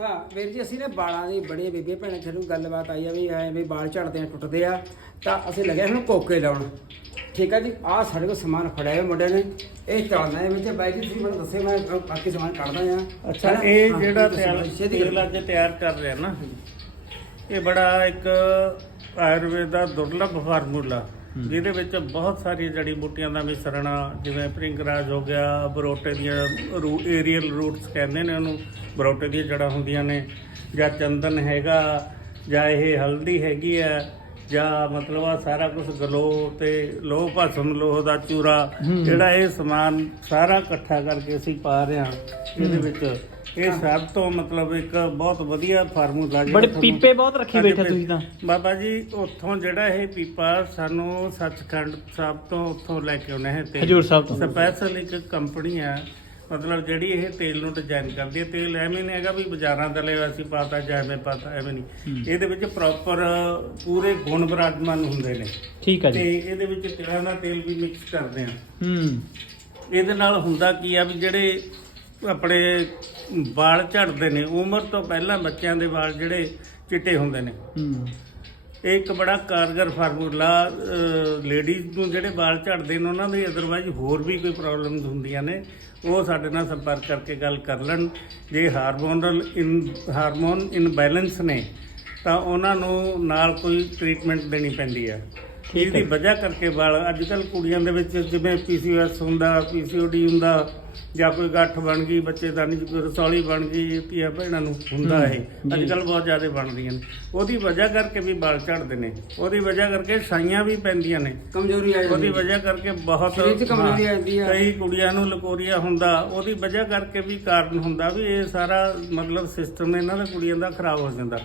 ਹਾਂ ਵੀਰ ਜੀ ਅਸੀਂ ਨੇ ਵਾਲਾਂ ਦੀ ਬੜੀ ਬੀਬੀ ਭੈਣੇ ਤੁਹਾਨੂੰ ਗੱਲਬਾਤ ਆਈ ਆ ਵੀ ਐਵੇਂ ਬਾਲ ਝੜਦੇ ਆ ਟੁੱਟਦੇ ਆ ਤਾਂ ਅਸੀਂ ਲੱਗੇ ਹੁਣ ਕੋਕੇ ਲਾਉਣ। ਠੀਕ ਆ ਜੀ ਆਹ ਸਾਡੇ ਕੋਲ ਸਮਾਨ ਫੜਿਆ ਹੋਇਆ ਮੁੰਡੇ ਨੇ। ਇਹ ਚੱਲਣਾ ਹੈ ਵਿੱਚ ਬਾਈ ਜੀ ਤੁਸੀਂ ਮੈਨੂੰ ਦੱਸੇ ਮੈਂ ਬਾਕੀ ਸਮਾਨ ਕੱਢਦਾ ਆ ਅੱਛਾ ਇਹ ਜਿਹੜਾ ਤਿਆਰ ਅੱਜ ਤਿਆਰ ਕਰ ਰਿਹਾ ਨਾ। ਇਹ ਬੜਾ ਇੱਕ ਆਯੁਰਵੇਦ ਦਾ ਦੁਰਲਭ ਫਾਰਮੂਲਾ ਜਿਹਦੇ ਵਿੱਚ ਬਹੁਤ ਸਾਰੀ ਜੜੀ ਬੂਟੀਆਂ ਦਾ ਮਿਸ਼ਰਣ ਆ ਜਿਵੇਂ ਪ੍ਰਿੰਗਰਾਜ ਹੋ ਗਿਆ ਬਰੋਟੇ ਦੀਆਂ ਏਰੀਅਲ ਰੂਟਸ ਕਹਿੰਦੇ ਨੇ ਉਹਨੂੰ। ਬਰੋਟੇ ਦੀਆਂ ਜੜਾਂ ਹੁੰਦੀਆਂ ਨੇ ਜਾਂ ਚੰਦਨ ਹੈਗਾ ਜਾਂ ਇਹ ਹਲਦੀ ਹੈਗੀ ਆ ਜਾਂ ਮਤਲਬ ਆ ਸਾਰਾ ਕੁਝ ਗਲੋ ਤੇ ਲੋਹ ਭਸਮ ਲੋਹ ਦਾ ਚੂਰਾ ਜਿਹੜਾ ਇਹ ਸਮਾਨ ਸਾਰਾ ਇਕੱਠਾ ਕਰਕੇ ਅਸੀਂ ਪਾ ਰਹੇ ਹਾਂ ਇਹਦੇ ਵਿੱਚ। ਇਹ ਸਭ ਤੋਂ ਮਤਲਬ ਇੱਕ ਬਹੁਤ ਵਧੀਆ ਫਾਰਮੂਲਾ ਜਿਹੜਾ ਬੜੇ ਪੀਪੇ ਬਹੁਤ ਰੱਖੇ ਬੈਠੇ ਤੁਸੀਂ ਤਾਂ। ਬਾਬਾ ਜੀ ਉੱਥੋਂ ਜਿਹੜਾ ਇਹ ਪੀਪਾ ਸਾਨੂੰ ਸੱਚਖੰਡ ਸਾਹਿਬ ਤੋਂ ਉੱਥੋਂ ਲੈ ਕੇ ਆਉਣਾ ਹੈ ਤੇ ਹਜੂਰ ਸਾਹਿਬ ਤੋਂ। ਸਪੈਸ਼ਲ ਇੱਕ ਕੰਪਨੀ ਆ ਮਤਲਬ ਜਿਹੜੀ ਇਹ ਤੇਲ ਨੂੰ ਡਿਜ਼ਾਈਨ ਕਰਦੀ ਹੈ ਤੇਲ ਐਵੇਂ ਨਹੀਂ ਹੈਗਾ ਵੀ ਬਾਜ਼ਾਰਾਂ ਦਾ ਲਿਆ ਅਸੀਂ ਪਾਤਾ ਜਾਂ ਐਵੇਂ ਪਾਤਾ ਐਵੇਂ ਨਹੀਂ। ਇਹਦੇ ਵਿੱਚ ਪ੍ਰੋਪਰ ਪੂਰੇ ਗੁਣ ਬਰਾਜਮਾਨ ਹੁੰਦੇ ਨੇ। ਠੀਕ ਤੇ ਜੀ। ਇਹਦੇ ਵਿੱਚ ਤਿਲਾਂ ਦਾ ਤੇਲ ਵੀ ਮਿਕਸ ਕਰਦੇ ਆ ਹੂੰ। ਇਹਦੇ ਨਾਲ ਹੁੰਦਾ ਕੀ ਆ ਵੀ ਜਿਹੜੇ ਆਪਣੇ ਵਾਲ ਝੜਦੇ ਨੇ ਉਮਰ ਤੋਂ ਪਹਿਲਾਂ ਬੱਚਿਆਂ ਦੇ ਵਾਲ ਜਿਹੜੇ ਚਿੱਟੇ ਹੁੰਦੇ ਨੇ। ਹੂੰ। ਇਹ ਇੱਕ ਬੜਾ ਕਾਰਗਰ ਫਾਰਮੂਲਾ ਲੇਡੀਜ਼ ਨੂੰ ਜਿਹੜੇ ਵਾਲ ਝੜਦੇ ਨੇ, ਉਹਨਾਂ ਦੇ ਅਦਰਵਾਈਜ਼ ਹੋਰ ਵੀ ਕੋਈ ਪ੍ਰੋਬਲਮਸ ਹੁੰਦੀਆਂ ਨੇ। ਉਹ ਸਾਡੇ ਨਾਲ ਸੰਪਰਕ ਕਰਕੇ ਗੱਲ ਕਰ ਲੈਣ। ਜੇ ਹਾਰਮੋਨਲ ਇਨ ਹਾਰਮੋਨ ਇਨਬੈਲੈਂਸ ਨੇ, ਤਾਂ ਉਹਨਾਂ ਨੂੰ ਨਾਲ ਕੋਈ ਟ੍ਰੀਟਮੈਂਟ ਦੇਣੀ ਪੈਂਦੀ ਹੈ ਇਹਦੀ ਵਜ੍ਹਾ ਕਰਕੇ ਵਾਲ ਅੱਜ ਕੱਲ ਕੁੜੀਆਂ ਦੇ ਵਿੱਚ ਜਿਵੇਂ ਪੀਸੀਓਐਸ ਹੁੰਦਾ ਪੀਸੀਓਡੀ ਹੁੰਦਾ ਜਾਂ ਕੋਈ ਗੱਠ ਬਣ ਗਈ ਬੱਚੇਦਾਨੀ ਚ ਕੋਈ ਰਸੌਲੀ ਬਣ ਗਈ ਧੀਆਂ ਭੈਣਾਂ ਨੂੰ ਹੁੰਦਾ ਇਹ। ਅੱਜ ਕੱਲ ਬਹੁਤ ਜ਼ਿਆਦਾ ਬਣਦੀਆਂ ਨੇ। ਉਹਦੀ ਵਜ੍ਹਾ ਕਰਕੇ ਵੀ ਵਾਲ ਝੜਦੇ ਨੇ। ਉਹਦੀ ਵਜ੍ਹਾ ਕਰਕੇ ਛਾਈਆਂ ਵੀ ਪੈਂਦੀਆਂ ਨੇ। ਕਮਜ਼ੋਰੀ ਆ ਉਹਦੀ ਜਾਂਦੀ ਵਜ੍ਹਾ ਕਰਕੇ ਬਹੁਤ ਕਮਜ਼ੋਰੀ ਆ ਹਾਂ, ਜਾਂਦੀ ਆ। ਕਈ ਕੁੜੀਆਂ ਨੂੰ ਲਕੋਰੀਆ ਹੁੰਦਾ। ਉਹਦੀ ਵਜ੍ਹਾ ਕਰਕੇ ਵੀ ਕਾਰਨ ਹੁੰਦਾ ਵੀ ਇਹ ਸਾਰਾ ਮਤਲਬ ਸਿਸਟਮ ਇਹਨਾਂ ਦਾ ਕੁੜੀਆਂ ਦਾ ਖਰਾਬ ਹੋ ਜਾਂਦਾ।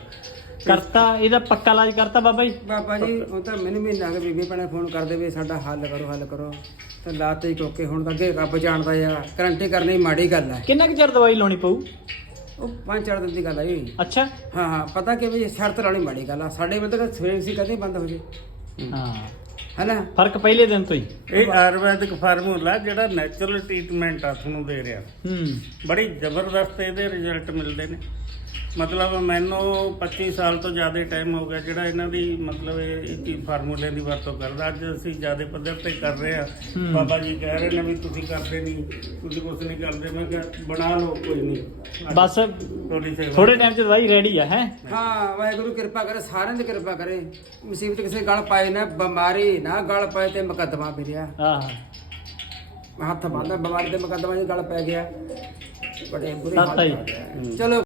ਕਰਤਾ ਇਹਦਾ ਪੱਕਾ ਇਲਾਜ ਕਰਤਾ ਬਾਬਾ ਜੀ? ਬਾਬਾ ਜੀ ਉਹ ਤਾਂ ਮੈਨੂੰ ਮਹੀਨਾ ਕੇ ਬੀਬੀ ਭੈਣੇ ਫੋਨ ਕਰਦੇ ਵੀ ਸਾਡਾ ਹੱਲ ਕਰੋ ਹੱਲ ਕਰੋ। ਤੇ ਲਾਤੇ ਹੀ ਕੋਕੇ ਹੁਣ ਤਾਂ ਅੱਗੇ ਰੱਬ ਜਾਣਦਾ ਆ ਗਰੰਟੀ ਕਰਨੀ ਮਾੜੀ ਗੱਲ ਹੈ। ਕਿੰਨਾ ਕੁ ਚਿਰ ਦਵਾਈ ਲਾਉਣੀ ਪਊ? ਉਹ ਪੰਜ ਚਾਰ ਦਿਨ ਦੀ ਗੱਲ ਆ ਜੀ। ਅੱਛਾ। ਹਾਂ ਹਾਂ ਪਤਾ ਕਿ ਵੀ ਸ਼ਰਤ ਲਾਉਣੀ ਮਾੜੀ ਗੱਲ ਆ। ਸਾਡੇ ਬੰਦੇ ਦਾ ਸਵੇਰ ਸੀ ਕਦੇ ਬੰਦ ਹੋ ਜੇ। ਹਾਂ। ਹੈਨਾ? ਫ਼ਰਕ ਪਹਿਲੇ ਦਿਨ ਤੋਂ ਹੀ। ਇਹ ਆਯੁਰਵੈਦਿਕ ਫਾਰਮੂਲਾ ਜਿਹੜਾ ਨੈਚੁਰਲ ਟ੍ਰੀਟਮੈਂਟ ਆ ਤੁਹਾਨੂੰ ਦੇ ਰਿਹਾ। ਹੂੰ। ਬੜੀ ਜ਼ਬਰਦਸਤ ਇਹਦੇ ਰਿਜ਼ਲਟ ਮਿਲਦੇ ਨੇ। ਮਤਲਬ ਮੈਨੂੰ 25 ਸਾਲ ਤੋਂ ਜ਼ਿਆਦਾ ਟਾਈਮ ਹੋ ਗਿਆ ਜਿਹੜਾ ਇਹਨਾਂ ਦੀ ਮਤਲਬ ਇਹ ਇਹ ਫਾਰਮੂਲੇ ਦੀ ਵਰਤੋਂ ਕਰਦਾ। ਅੱਜ ਅਸੀਂ ਜ਼ਿਆਦਾ ਪੱਧਰ ਤੇ ਕਰ ਰਹੇ ਆ ਬਾਬਾ ਜੀ ਕਹਿ ਰਹੇ ਨੇ ਵੀ ਤੁਸੀਂ ਕਰਦੇ ਨਹੀਂ ਤੁਸੀਂ ਕੁਝ ਨਹੀਂ ਕਰਦੇ। ਮੈਂ ਕਿਹਾ ਬਣਾ ਲਓ ਕੋਈ ਨਹੀਂ। ਬਸ ਸੇਵਾ ਥੋੜੇ ਟਾਈਮ ਚ ਦਵਾਈ ਰੈਡੀ ਆ ਹੈ? ਹਾਂ ਵਾਹਿਗੁਰੂ ਕਿਰਪਾ ਕਰੇ ਸਾਰਿਆਂ ਦੀ ਕਿਰਪਾ ਕਰੇ। ਮੁਸੀਬਤ ਕਿਸੇ ਗਲ ਪਾਏ ਨਾ ਬਿਮਾਰੀ ਨਾ ਗਲ ਪਾਏ ਤੇ ਮੁਕੱਦਮਾ ਫਿਰਿਆ ਆਹ। ਹੱਥ ਬੰਨ੍ਹਦਾ ਬਿਮਾਰੀ ਦੇ ਮੁਕੱਦਮਾ ਜੇ ਗਲ ਪੈ ਗਿਆ। ਬੜੇ ਬੁਰੇ ਹਾਲ। ਚਲੋ।